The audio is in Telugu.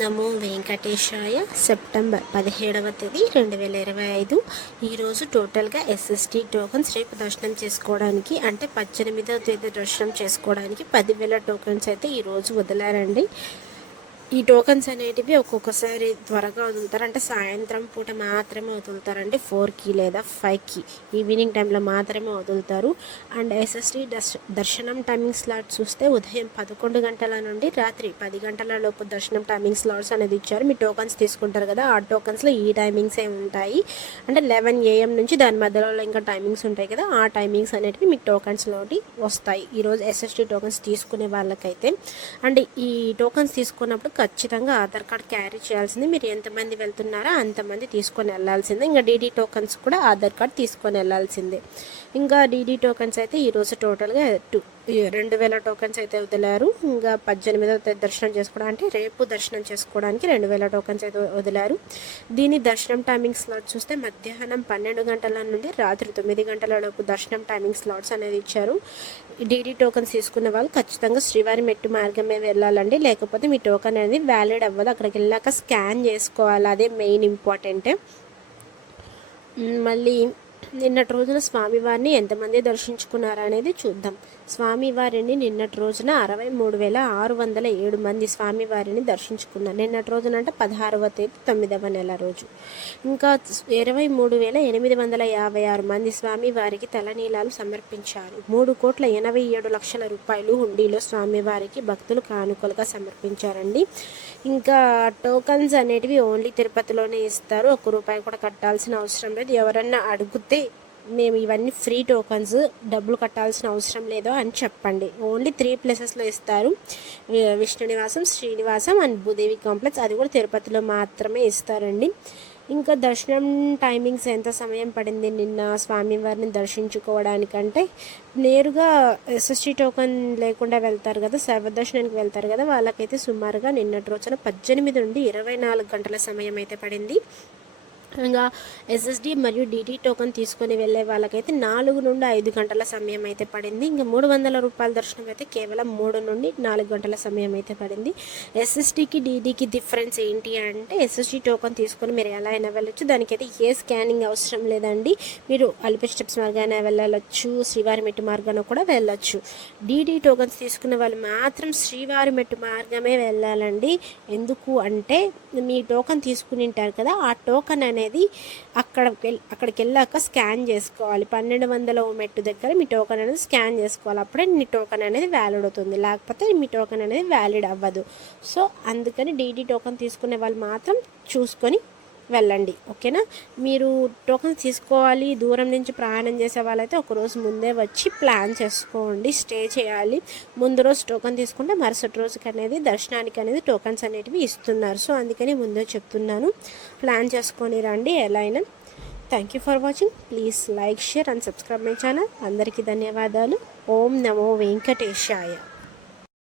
నమో వెంకటేశాయ. సెప్టెంబర్ 17వ తేదీ 2025. ఈరోజు టోటల్గా ఎస్ఎస్టీ టోకన్స్ రేపు దర్శనం చేసుకోవడానికి అంటే 18వ తేదీ దర్శనం చేసుకోవడానికి 10,000 టోకన్స్ అయితే ఈరోజు వదిలారండి. ఈ టోకన్స్ అనేటివి ఒక్కొక్కసారి త్వరగా వదులుతారు, అంటే సాయంత్రం పూట మాత్రమే వదులుతారండి. 4కి లేదా 5కి ఈవినింగ్ టైంలో మాత్రమే వదులుతారు. అండ్ ఎస్ఎస్టీ దర్శనం టైమింగ్ స్లాట్ చూస్తే ఉదయం 11 గంటల నుండి రాత్రి 10 గంటల లోపు దర్శనం టైమింగ్ స్లాట్స్ అనేది ఇచ్చారు. మీ టోకన్స్ తీసుకుంటారు కదా, ఆ టోకన్స్లో ఈ టైమింగ్సే ఉంటాయి. అంటే 11 AM నుంచి దాని మధ్యలో ఇంకా టైమింగ్స్ ఉంటాయి కదా, ఆ టైమింగ్స్ అనేటివి మీకు టోకన్స్లోకి వస్తాయి ఈరోజు ఎస్ఎస్టీ టోకన్స్ తీసుకునే వాళ్ళకైతే. అండ్ ఈ టోకన్స్ తీసుకున్నప్పుడు ఖచ్చితంగా ఆధార్ కార్డ్ క్యారీ చేయాల్సింది. మీరు ఎంతమంది వెళ్తున్నారో అంతమంది తీసుకొని వెళ్ళాల్సిందే. ఇంకా డీడీ టోకన్స్ కూడా ఆధార్ కార్డ్ తీసుకొని వెళ్ళాల్సిందే. ఇంకా డీడీ టోకన్స్ అయితే ఈరోజు టోటల్గా 2,000 టోకన్స్ అయితే వదిలారు. ఇంకా 18వ దర్శనం చేసుకోవడం అంటే రేపు దర్శనం చేసుకోవడానికి 2,000 టోకన్స్ అయితే వదిలారు. దీని దర్శనం టైమింగ్ స్లాట్ చూస్తే మధ్యాహ్నం 12 గంటల నుండి రాత్రి 9 గంటల లోపు దర్శనం టైమింగ్ స్లాట్స్ అనేది ఇచ్చారు. డీడీ టోకన్స్ తీసుకున్న వాళ్ళు ఖచ్చితంగా శ్రీవారి మెట్టు మార్గమే వెళ్ళాలండి, లేకపోతే మీ టోకన్ అనేది వ్యాలిడ్ అవ్వదు. అక్కడికి వెళ్ళాక స్కాన్ చేసుకోవాలి, అదే మెయిన్ ఇంపార్టెంట్. మళ్ళీ నిన్నటి రోజున స్వామివారిని ఎంతమంది దర్శించుకున్నారు అనేది చూద్దాం. స్వామివారిని నిన్నటి రోజున 63,607 మంది స్వామివారిని దర్శించుకున్నారు. నిన్నటి రోజున అంటే 16వ తేదీ 9వ నెల రోజు. ఇంకా 23,856 మంది స్వామివారికి తలనీలాలు సమర్పించారు. 3,87,00,000 రూపాయలు హుండీలో స్వామివారికి భక్తులు కానుకలుగా సమర్పించారండి. ఇంకా టోకన్స్ అనేటివి ఓన్లీ తిరుపతిలోనే ఇస్తారు, ₹1 కూడా కట్టాల్సిన అవసరం లేదు. ఎవరన్నా అడిగితే మేము ఇవన్నీ ఫ్రీ టోకన్స్, డబ్బులు కట్టాల్సిన అవసరం లేదో అని చెప్పండి. ఓన్లీ 3 ప్లేసెస్లో ఇస్తారు, విష్ణు నివాసం, శ్రీనివాసం అండ్ భూదేవి కాంప్లెక్స్. అది కూడా తిరుపతిలో మాత్రమే ఇస్తారండి. ఇంకా దర్శనం టైమింగ్స్ ఎంత సమయం పడింది నిన్న స్వామివారిని దర్శించుకోవడానికంటే, నేరుగా ఎస్ఎస్టీ టోకన్ లేకుండా వెళ్తారు కదా, సర్వదర్శనానికి వెళ్తారు కదా, వాళ్ళకైతే సుమారుగా నిన్నటి రోజున 18 నుండి 24 గంటల సమయం అయితే పడింది. ఇంకా ఎస్ఎస్డి మరియు డీటీ టోకన్ తీసుకొని వెళ్ళే వాళ్ళకైతే 4 నుండి 5 గంటల సమయం అయితే పడింది. ఇంకా 300 రూపాయల దర్శనం అయితే కేవలం 3 నుండి 4 గంటల సమయం అయితే పడింది. ఎస్ఎస్డికి డీడీకి డిఫరెన్స్ ఏంటి అంటే, ఎస్ఎస్డి టోకన్ తీసుకొని మీరు ఎలా అయినా వెళ్ళొచ్చు, దానికైతే ఏ స్కానింగ్ అవసరం లేదండి. మీరు అలిపిరి స్టెప్స్ మార్గాన వెళ్ళవచ్చు, శ్రీవారి మెట్టు మార్గాన కూడా వెళ్ళొచ్చు. డీడీ టోకన్స్ తీసుకున్న వాళ్ళు మాత్రం శ్రీవారి మెట్టు మార్గమే వెళ్ళాలండి. ఎందుకు అంటే, మీ టోకన్ తీసుకుని ఉంటారు కదా, ఆ టోకన్ అనేది అక్కడికి వెళ్ళాక స్కాన్ చేసుకోవాలి. 1200 మెట్టు దగ్గర మీ టోకన్ అనేది స్కాన్ చేసుకోవాలి, అప్పుడే మీ టోకన్ అనేది వ్యాలిడ్ అవుతుంది, లేకపోతే మీ టోకన్ అనేది వ్యాలిడ్ అవ్వదు. సో అందుకని డీడీ టోకన్ తీసుకునే వాళ్ళు మాత్రం చూసుకొని వెళ్ళండి, ఓకేనా. మీరు టోకన్ తీసుకోవాలి, దూరం నుంచి ప్రయాణం చేసే వాళ్ళైతే ఒకరోజు ముందే వచ్చి ప్లాన్ చేసుకోండి, స్టే చేయాలి. ముందు రోజు టోకన్ తీసుకుంటే మరుసటి రోజుకి అనేది దర్శనానికి అనేది టోకన్స్ అనేటివి ఇస్తున్నారు. సో అందుకని ముందే చెప్తున్నాను, ప్లాన్ చేసుకొని రండి ఎలా అయినా. Thank you for watching. Please like, share and subscribe my channel. అందరికీ ధన్యవాదాలు. ఓం నమో వెంకటేశాయ.